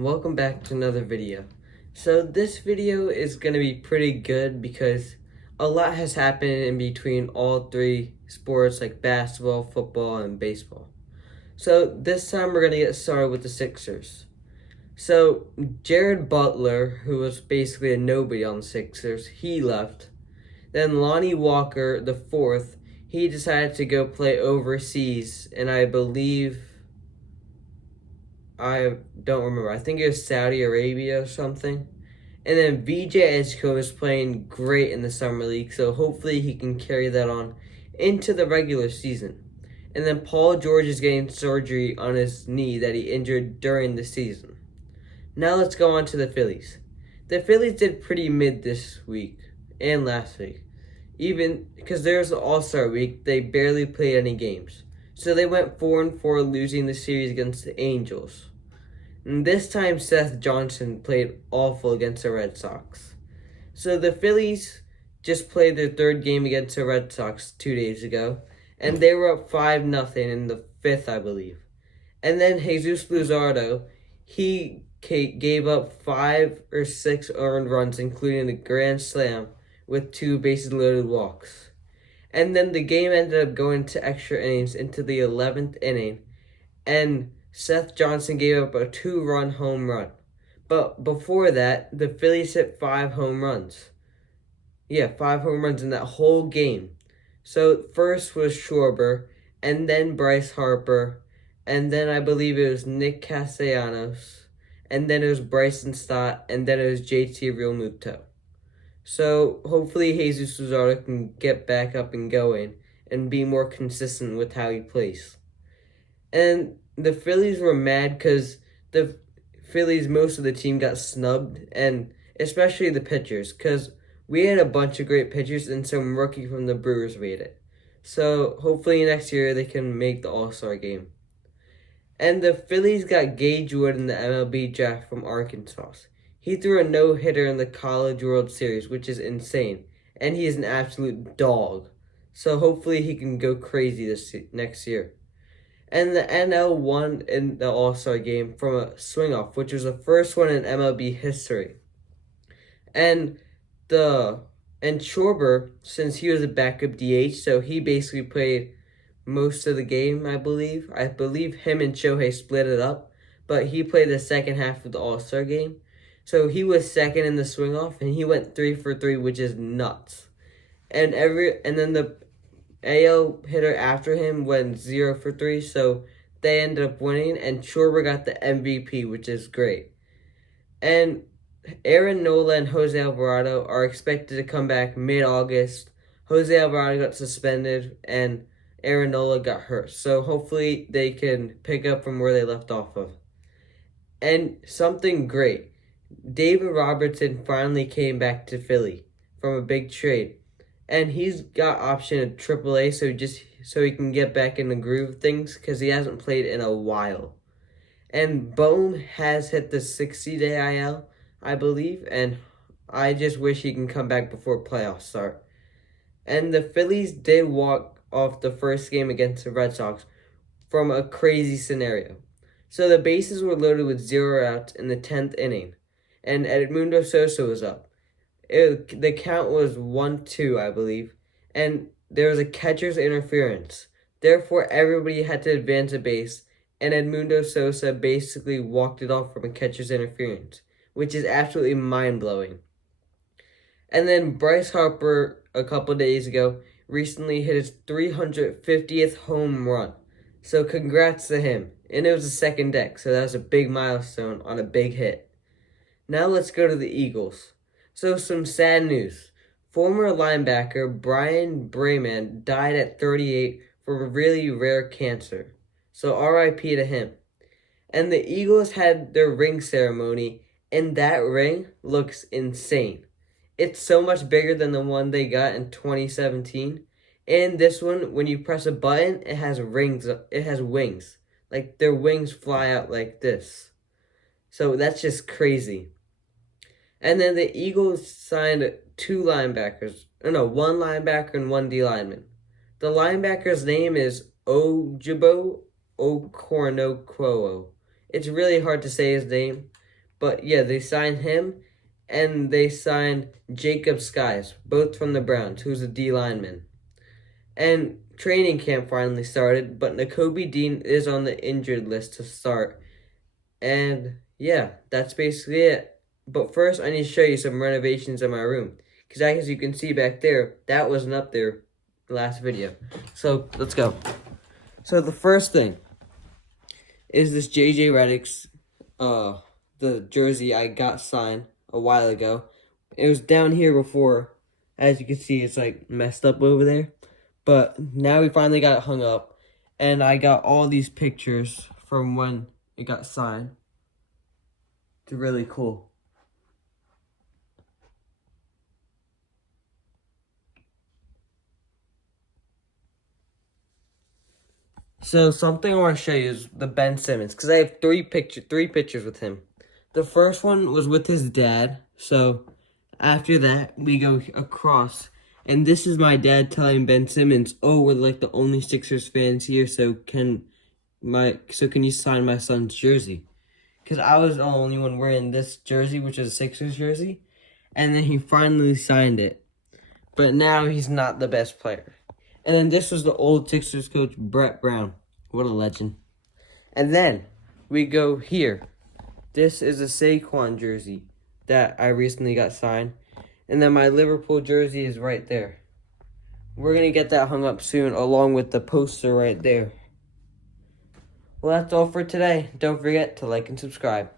Welcome back to another video. So this video is going to be pretty good because a lot has happened in between all three sports like basketball, football, and baseball. So this time we're going to get started with the Sixers. So Jared Butler, who was basically a nobody on the Sixers, he left. Then Lonnie Walker, the fourth, he decided to go play overseas, and I don't remember. I think it was Saudi Arabia or something. And then VJ Edgecombe is playing great in the Summer League, so hopefully he can carry that on into the regular season. And then Paul George is getting surgery on his knee that he injured during the season. Now let's go on to the Phillies. The Phillies did pretty mid this week and last week. Even because there's the All-Star week, they barely played any games. So they went 4-4, losing the series against the Angels. And this time, Seth Johnson played awful against the Red Sox. So the Phillies just played their third game against the Red Sox 2 days ago, and they were up 5-0 in the fifth, I believe. And then Jesus Luzardo, he gave up 5 or 6 earned runs, including a grand slam with 2 bases loaded walks. And then the game ended up going to extra innings into the 11th inning, and Seth Johnson gave up a 2-run home run. But before that, the Phillies hit 5 home runs. 5 home runs in that whole game. So first was Schwarber, and then Bryce Harper, and then I believe it was Nick Castellanos, and then it was Bryson Stott, and then it was JT Realmuto. So hopefully Jesus Luzardo can get back up and going and be more consistent with how he plays. And the Phillies were mad because the Phillies, most of the team got snubbed, and especially the pitchers, because we had a bunch of great pitchers and some rookie from the Brewers made it. So hopefully next year they can make the All-Star game. And the Phillies got Gage Wood in the MLB draft from Arkansas. He threw a no-hitter in the College World Series, which is insane, and he is an absolute dog. So hopefully he can go crazy next year. And the NL won in the All-Star game from a swing-off, which was the first one in MLB history. And Schwarber, since he was a backup DH, so he basically played most of the game, I believe. I believe him and Shohei split it up, but he played the second half of the All-Star game. So he was second in the swing-off, and he went 3 for 3, which is nuts. And then the AL hitter after him went 0 for 3, so they ended up winning, and Schwarber got the MVP, which is great. And Aaron Nola and Jose Alvarado are expected to come back mid-August. Jose Alvarado got suspended, and Aaron Nola got hurt, so hopefully they can pick up from where they left off of. And something great, David Robertson finally came back to Philly from a big trade. And he's got option at AAA, so he can get back in the groove of things because he hasn't played in a while. And Bohm has hit the 60-day IL, I believe, and I just wish he can come back before playoffs start. And the Phillies did walk off the first game against the Red Sox from a crazy scenario. So the bases were loaded with 0 outs in the 10th inning, and Edmundo Sosa was up. The count was 1-2, I believe, and there was a catcher's interference. Therefore, everybody had to advance a base, and Edmundo Sosa basically walked it off from a catcher's interference, which is absolutely mind-blowing. And then Bryce Harper, a couple days ago, recently hit his 350th home run. So congrats to him. And it was a second deck, so that was a big milestone on a big hit. Now let's go to the Eagles. So some sad news. Former linebacker Brian Brayman died at 38 from a really rare cancer. So RIP to him. And the Eagles had their ring ceremony, and that ring looks insane. It's so much bigger than the one they got in 2017. And this one, when you press a button, it has rings. It has wings. Like their wings fly out like this. So that's just crazy. And then the Eagles signed one linebacker and 1 D lineman. The linebacker's name is Ojibo Okoronokwo. It's really hard to say his name, But yeah, they signed him, and they signed Jacob Skies, both from the Browns, who's a D lineman. And training camp finally started, but Nakobe Dean is on the injured list to start. And yeah, that's basically it. But first, I need to show you some renovations in my room. Because as you can see back there, that wasn't up there last video. So let's go. So the first thing is this JJ Redick's the jersey I got signed a while ago. It was down here before. As you can see, it's like messed up over there. But now we finally got it hung up. And I got all these pictures from when it got signed. It's really cool. So something I want to show you is the Ben Simmons, because I have three pictures with him. The first one was with his dad. So after that, we go across, and this is my dad telling Ben Simmons, "Oh, we're like the only Sixers fans here, so can you sign my son's jersey?" Because I was the only one wearing this jersey, which is a Sixers jersey, and then he finally signed it. But now he's not the best player. And then this was the old Sixers coach, Brett Brown. What a legend. And then we go here. This is a Saquon jersey that I recently got signed. And then my Liverpool jersey is right there. We're going to get that hung up soon, along with the poster right there. Well, that's all for today. Don't forget to like and subscribe.